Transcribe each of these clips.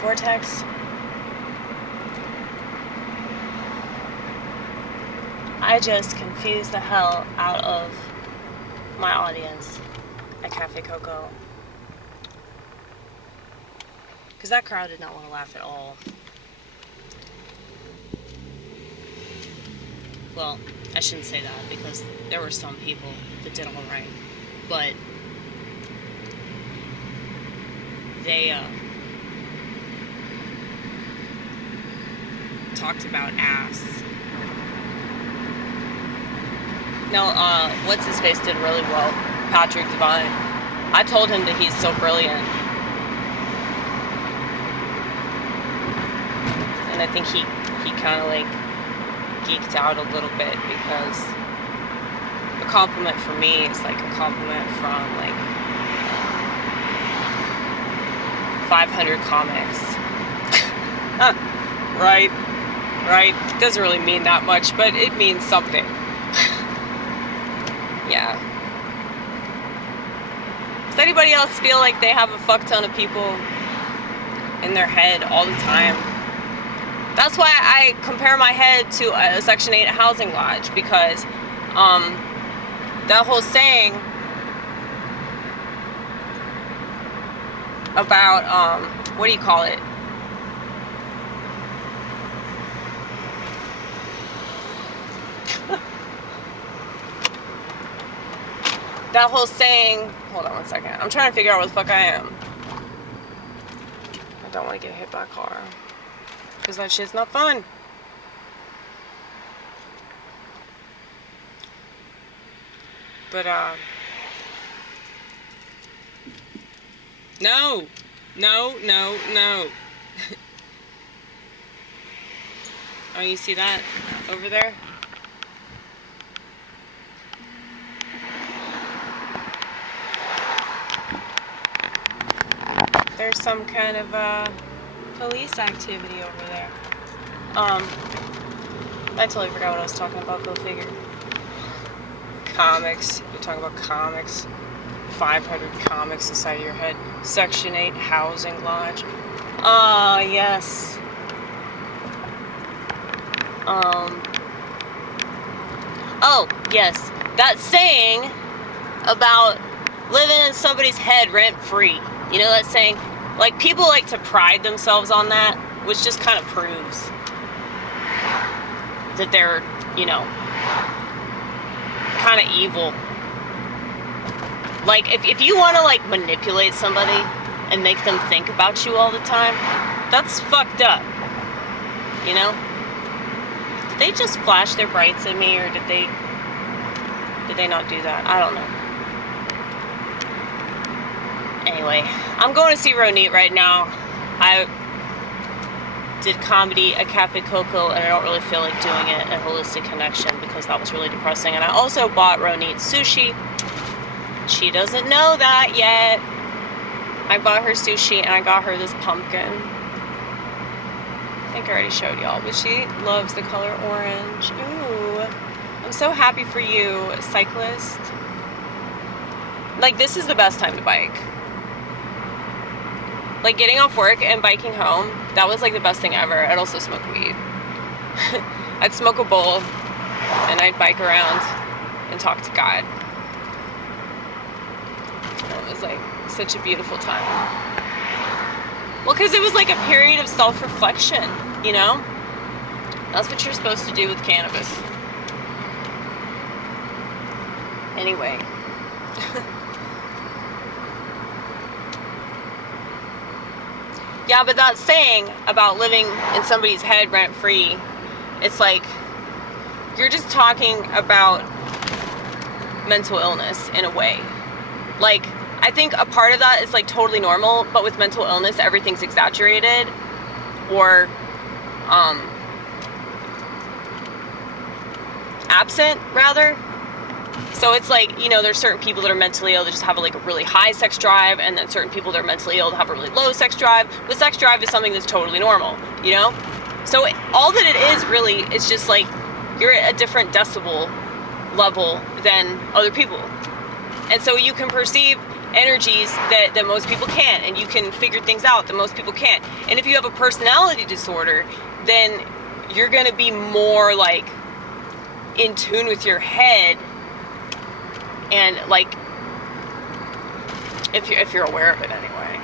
vortex. I just confused the hell out of my audience at Cafe Coco. Because that crowd did not want to laugh at all. Well, I shouldn't say that because there were some people that did all right. But they talked about ass. No, what's his face did really well. Patrick Devine. I told him that he's so brilliant. And I think he kind of like geeked out a little bit because a compliment for me is like a compliment from like 500 comics. Right. It doesn't really mean that much, but it means something. Yeah. Does anybody else feel like they have a fuck ton of people in their head all the time? That's why I compare my head to a Section 8 housing lodge, because that whole saying about, what do you call it? That whole saying, hold on one second. I'm trying to figure out what the fuck I am. I don't want to get hit by a car. Because that shit's not fun. But, no. Oh, you see that over there? There's some kind of police activity over there. I totally forgot what I was talking about, go figure. Comics. You're talking about comics. 500 comics inside your head. Section 8 housing lodge. Ah, yes. Oh, yes. That saying about living in somebody's head rent-free. You know that saying? Like, people like to pride themselves on that, which just kind of proves that they're, you know, kind of evil. Like, if you want to, like, manipulate somebody and make them think about you all the time, that's fucked up. You know? Did they just flash their brights at me, or did they not do that? I don't know. Anyway, I'm going to see Ronnit right now. I did comedy at Cafe Coco, and I don't really feel like doing it at Holistic Connection because that was really depressing. And I also bought Ronnit sushi. She doesn't know that yet. I bought her sushi, and I got her this pumpkin. I think I already showed y'all, but she loves the color orange. Ooh, I'm so happy for you, cyclist. Like, this is the best time to bike. Like, getting off work and biking home, that was like the best thing ever. I'd also smoke weed. I'd smoke a bowl and I'd bike around and talk to God. And it was like such a beautiful time. Well, because it was like a period of self-reflection, you know? That's what you're supposed to do with cannabis. Anyway. Yeah, but that saying about living in somebody's head rent-free, it's like, you're just talking about mental illness in a way. Like, I think a part of that is like totally normal, but with mental illness, everything's exaggerated or absent, rather. So it's like, you know, there's certain people that are mentally ill that just have like a really high sex drive, and then certain people that are mentally ill that have a really low sex drive. The sex drive is something that's totally normal, you know? So all that it is really is just like, you're at a different decibel level than other people. And so you can perceive energies that most people can't, and you can figure things out that most people can't. And if you have a personality disorder, then you're gonna be more like in tune with your head, and like if you're aware of it anyway.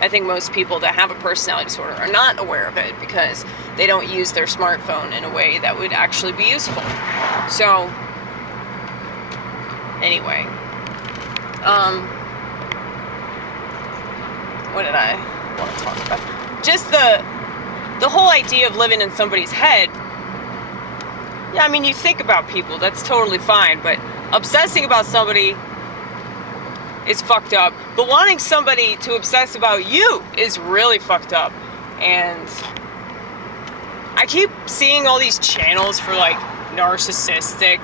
I think most people that have a personality disorder are not aware of it because they don't use their smartphone in a way that would actually be useful. So anyway, what did I want to talk about? Just the whole idea of living in somebody's head. Yeah, I mean, you think about people, that's totally fine, but obsessing about somebody is fucked up. But wanting somebody to obsess about you is really fucked up. And I keep seeing all these channels for like narcissistic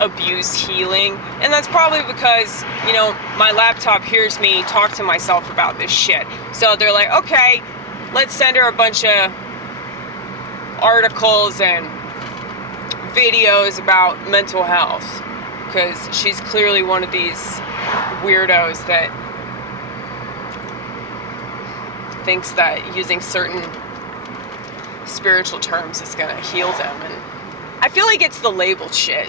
abuse healing, and that's probably because, you know, my laptop hears me talk to myself about this shit. So they're like, okay, let's send her a bunch of articles and videos about mental health, because she's clearly one of these weirdos that thinks that using certain spiritual terms is gonna heal them. And I feel like it's the labeled shit.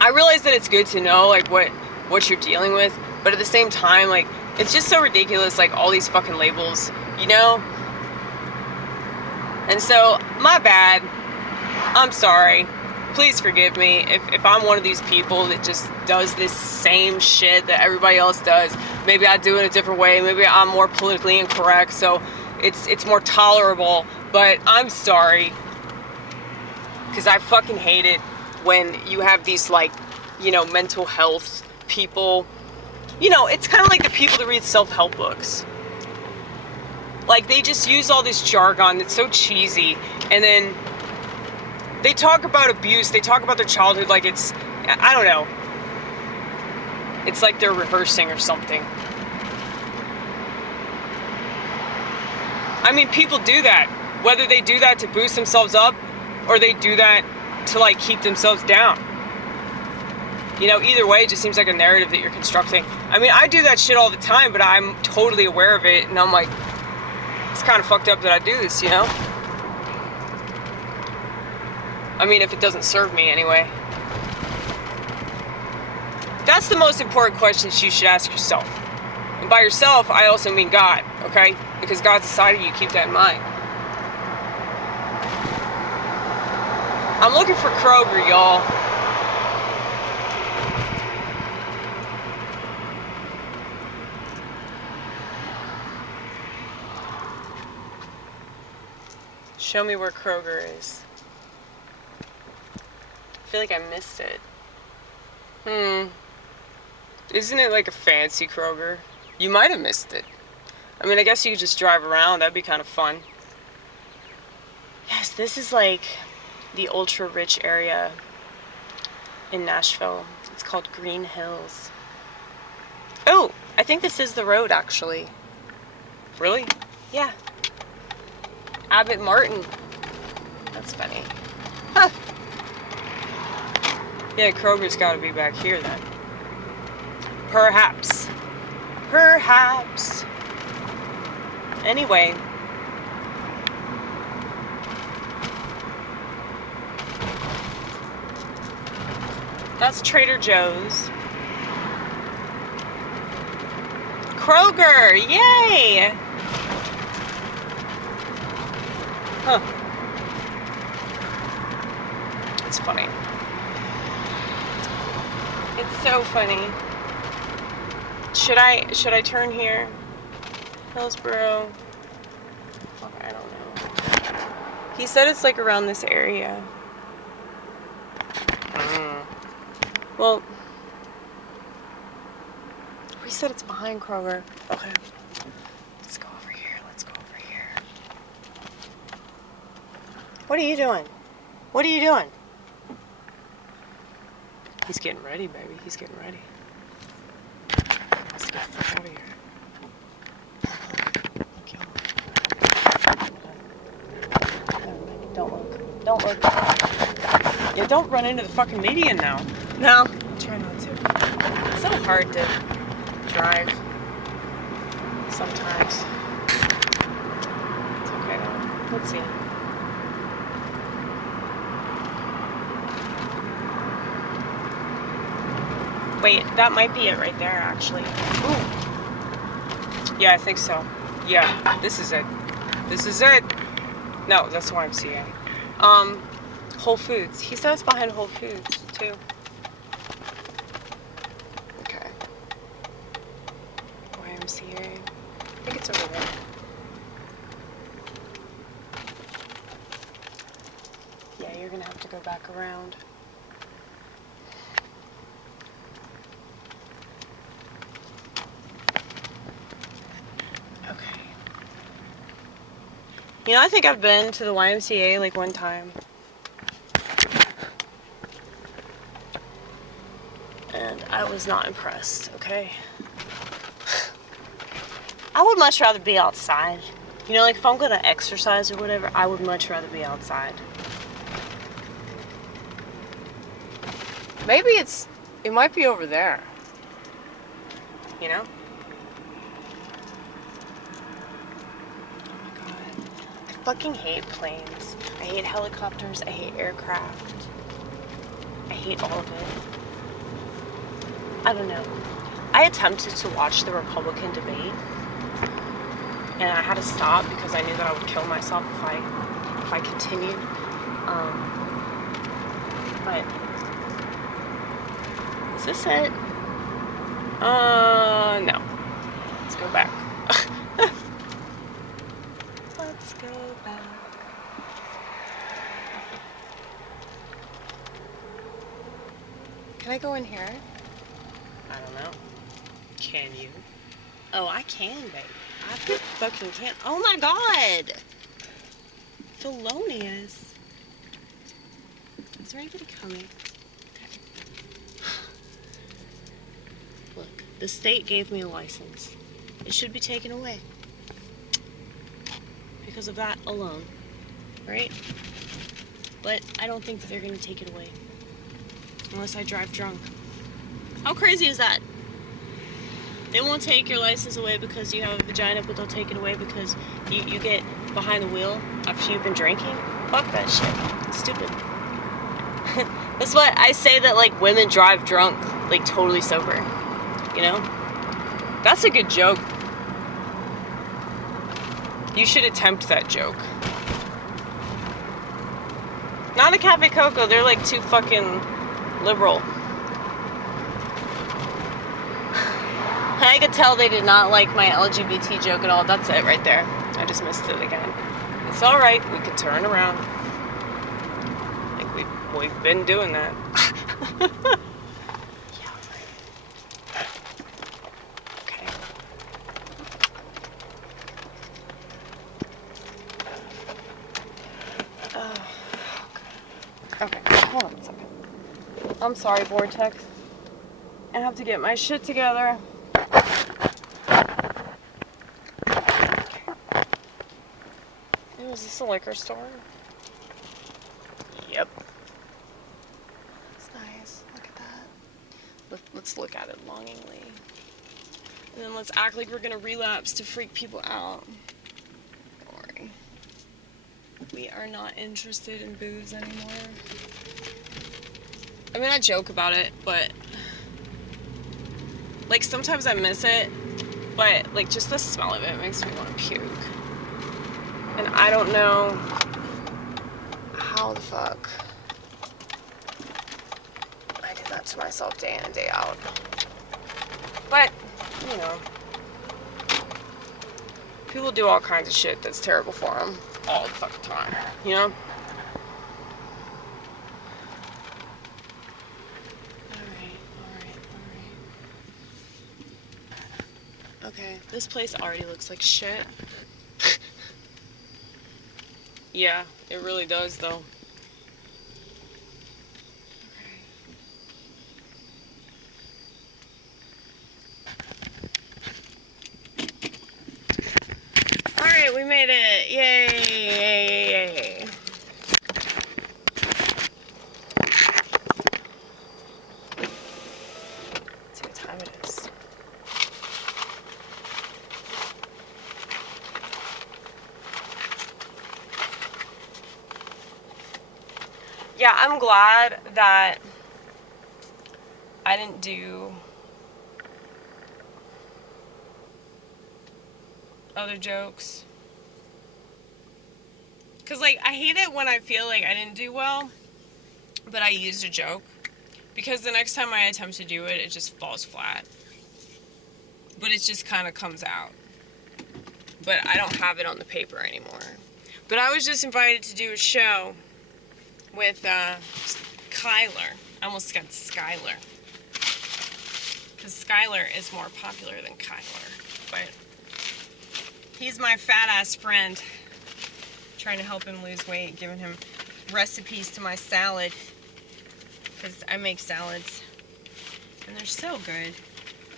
I realize that it's good to know like what you're dealing with, but at the same time, like, it's just so ridiculous, like all these fucking labels, you know? And so, my bad. I'm sorry. Please forgive me if I'm one of these people that just does this same shit that everybody else does. Maybe I do it a different way. Maybe I'm more politically incorrect, so it's more tolerable. But I'm sorry, because I fucking hate it when you have these, like, you know, mental health people. You know, it's kind of like the people that read self-help books. Like, they just use all this jargon that's so cheesy, and then they talk about abuse, they talk about their childhood like it's, I don't know. It's like they're rehearsing or something. I mean, people do that. Whether they do that to boost themselves up, or they do that to, like, keep themselves down. You know, either way, it just seems like a narrative that you're constructing. I mean, I do that shit all the time, but I'm totally aware of it, and I'm like, it's kind of fucked up that I do this, you know? I mean, if it doesn't serve me anyway. That's the most important questions you should ask yourself. And by yourself, I also mean God, okay? Because God's inside of you, keep that in mind. I'm looking for Kroger, y'all. Show me where Kroger is. I feel like I missed it. Isn't it like a fancy Kroger? You might have missed it. I mean, I guess you could just drive around. That'd be kind of fun. Yes, this is like the ultra rich area in Nashville. It's called Green Hills. Oh, I think this is the road, actually. Really? Yeah. Abbott Martin. That's funny. Huh. Yeah, Kroger's got to be back here then. Perhaps. Perhaps. Anyway. That's Trader Joe's. Kroger! Yay! Huh. It's funny. It's so funny. Should I turn here? Hillsboro. Fuck, I don't know. He said it's like around this area. Well, he said it's behind Kroger. Okay. Let's go over here. Let's go over here. What are you doing? What are you doing? He's getting ready, baby. He's getting ready. Let's get the fuck out of here. Look, y'all. Don't look. Don't look. Yeah, don't run into the fucking median now. No. Try not to. It's so hard to drive sometimes. It's okay though. Let's see. Wait, that might be it right there, actually. Ooh. Yeah, I think so. Yeah, this is it. This is it. No, that's the YMCA. Whole Foods. He said it's behind Whole Foods, too. Okay. YMCA. I think it's over there. Yeah, you're gonna have to go back around. Okay. You know, I think I've been to the YMCA like one time. And I was not impressed, okay? I would much rather be outside. You know, like if I'm gonna exercise or whatever, I would much rather be outside. Maybe it might be over there. You know? Oh my god. I fucking hate planes. I hate helicopters. I hate aircraft. I hate all of it. I don't know. I attempted to watch the Republican debate, and I had to stop because I knew that I would kill myself if I continued. But is this it? No. Let's go back. Let's go back. Can I go in here? I don't know. Can you? Oh, I can, baby. I fucking can. Oh my god! Felonious. Is there anybody coming? Okay. Look, the state gave me a license. It should be taken away. Because of that alone. Right? But I don't think that they're gonna take it away. Unless I drive drunk. How crazy is that? They won't take your license away because you have a vagina, but they'll take it away because you get behind the wheel after you've been drinking? Fuck that shit. It's stupid. That's why I say that, like, women drive drunk, like, totally sober. You know? That's a good joke. You should attempt that joke. Not a Cafe Coco, they're, like, too fucking liberal. I could tell they did not like my LGBT joke at all. That's it right there. I just missed it again. It's alright. We could turn around. Like we've been doing that. Yeah, right. Okay. Okay. Hold on a second. I'm sorry, Vortex. I have to get my shit together. Is this a liquor store? Yep. That's nice. Look at that. Let's look at it longingly. And then let's act like we're gonna relapse to freak people out. Don't worry. We are not interested in booze anymore. I mean, I joke about it, but like sometimes I miss it, but like just the smell of it makes me want to puke. And I don't know how the fuck I do that to myself day in and day out. But, you know, people do all kinds of shit that's terrible for them all the fucking time, you know? Alright. Okay, this place already looks like shit. Yeah, it really does, though. Okay. Alright, we made it! Yay! Let's see what time it is. Yeah, I'm glad that I didn't do other jokes. Because, like, I hate it when I feel like I didn't do well, but I used a joke. Because the next time I attempt to do it, it just falls flat. But it just kind of comes out. But I don't have it on the paper anymore. But I was just invited to do a show with Kyler. I almost got Skyler. Because Skyler is more popular than Kyler. But he's my fat-ass friend. Trying to help him lose weight, giving him recipes to my salad. Because I make salads. And they're so good.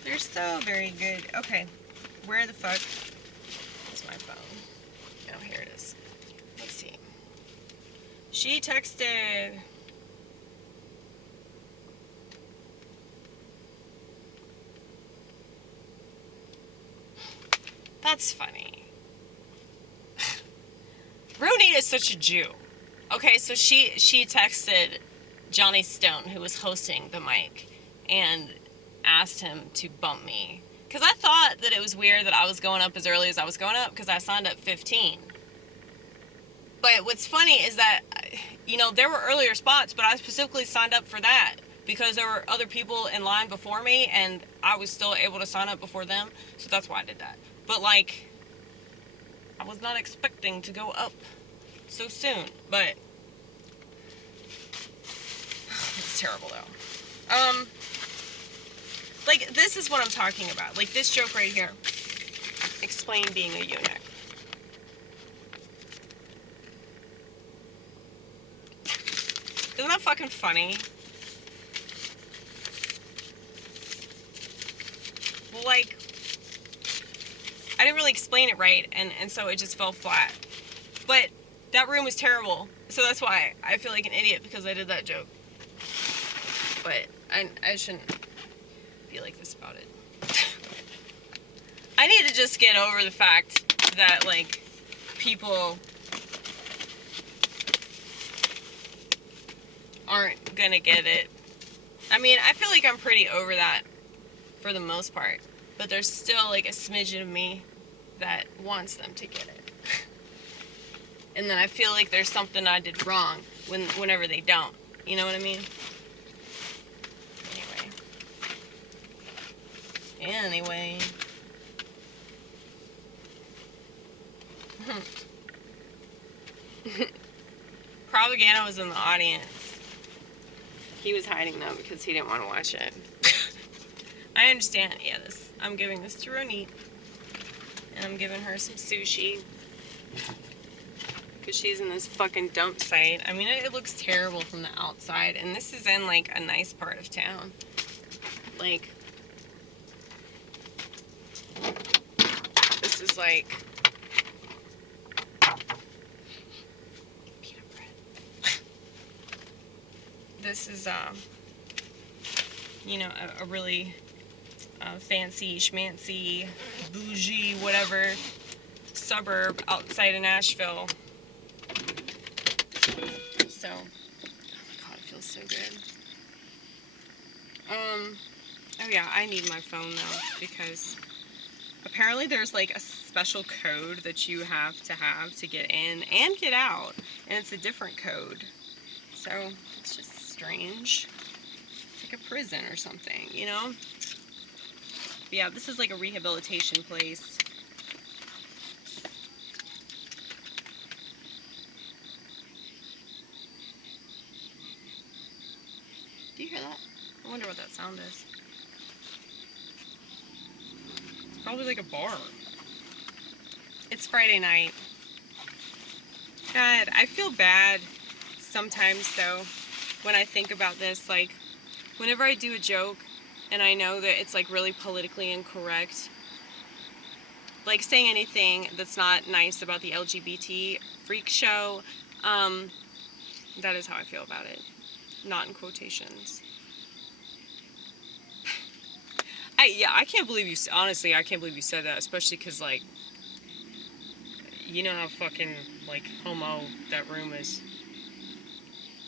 They're so very good. Okay, where the fuck is my phone? Oh, here it is. Let's see. She texted. That's funny. Ronnit is such a Jew. Okay, so she texted Johnny Stone, who was hosting the mic, and asked him to bump me. Because I thought that it was weird that I was going up as early as I was going up because I signed up 15. But what's funny is that, you know, there were earlier spots, but I specifically signed up for that because there were other people in line before me and I was still able to sign up before them. So that's why I did that. But, like, I was not expecting to go up so soon. But it's terrible, though. Like, this is what I'm talking about. Like, this joke right here. Explain being a eunuch. Isn't that fucking funny? Well, like, I didn't really explain it right, and so it just fell flat. But that room was terrible, so that's why I feel like an idiot because I did that joke. But I shouldn't be like this about it. I need to just get over the fact that, like, people aren't gonna get it. I mean, I feel like I'm pretty over that for the most part, but there's still, like, a smidgen of me that wants them to get it. And then I feel like there's something I did wrong whenever they don't. You know what I mean? Anyway. Propaganda was in the audience. He was hiding though because he didn't want to watch it. I understand. Yeah, I'm giving this to Ronnit. And I'm giving her some sushi. Because she's in this fucking dump site. I mean, it looks terrible from the outside. And this is in, like, a nice part of town. Like, this is like peanut bread. This is you know, a really fancy schmancy bougie whatever suburb outside of Nashville. So, oh my god, it feels so good. Oh yeah, I need my phone though because apparently there's like a special code that you have to get in and get out, and it's a different code. So it's just strange. It's like a prison or something, you know? But yeah, this is like a rehabilitation place. Do you hear that? I wonder what that sound is. It's probably like a bar. It's Friday night. God, I feel bad sometimes though when I think about this. Like, whenever I do a joke and I know that it's like really politically incorrect, like saying anything that's not nice about the LGBT freak show, that is how I feel about it. Not in quotations. I can't believe you, honestly, I can't believe you said that, especially because, like, you know how fucking, like, homo that room is.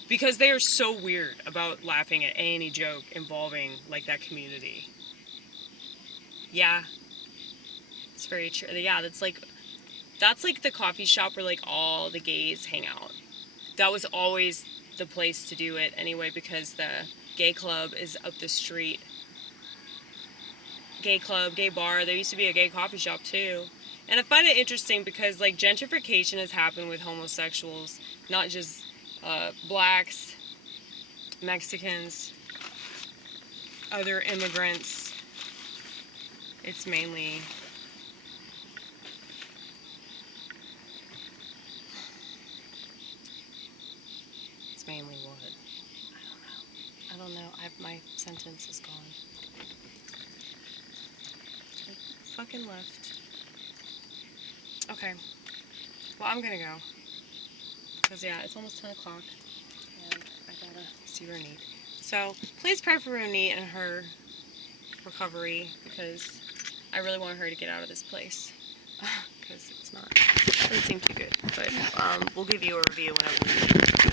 Because they are so weird about laughing at any joke involving, like, that community. Yeah. It's very true. Yeah, that's like the coffee shop where, like, all the gays hang out. That was always the place to do it anyway, because the gay club is up the street. Gay club, gay bar. There used to be a gay coffee shop too. And I find it interesting because, like, gentrification has happened with homosexuals, not just blacks, Mexicans, other immigrants. It's mainly what? I don't know. My sentence is gone. I fucking left. Okay. Well, I'm gonna go. Because, yeah, it's almost 10 o'clock. And I gotta see Ronnit. So, please pray for Ronnit and her recovery. Because I really want her to get out of this place. Because it doesn't seem too good. But we'll give you a review whenever we